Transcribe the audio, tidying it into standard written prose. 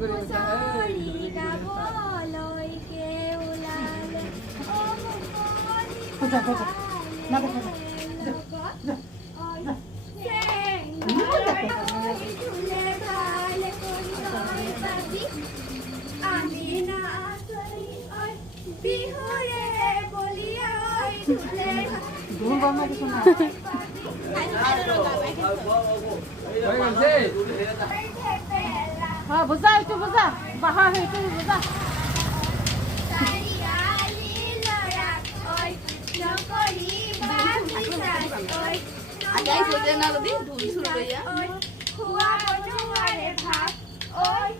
করে সরিটা বলই কেউ লালে ও মুকলি খোঁজা খোঁজা না দেখো ঝুলে ভালে করি বাবি আমি না আসলি ওই বিহুরে বলিয়া ওই ঝুলে ধুল বাবা কিছু না হ্যাঁ বুঝা একটু বুঝা বাহা একটু বুঝা খুয়া বনুয়ারে ভাত ওই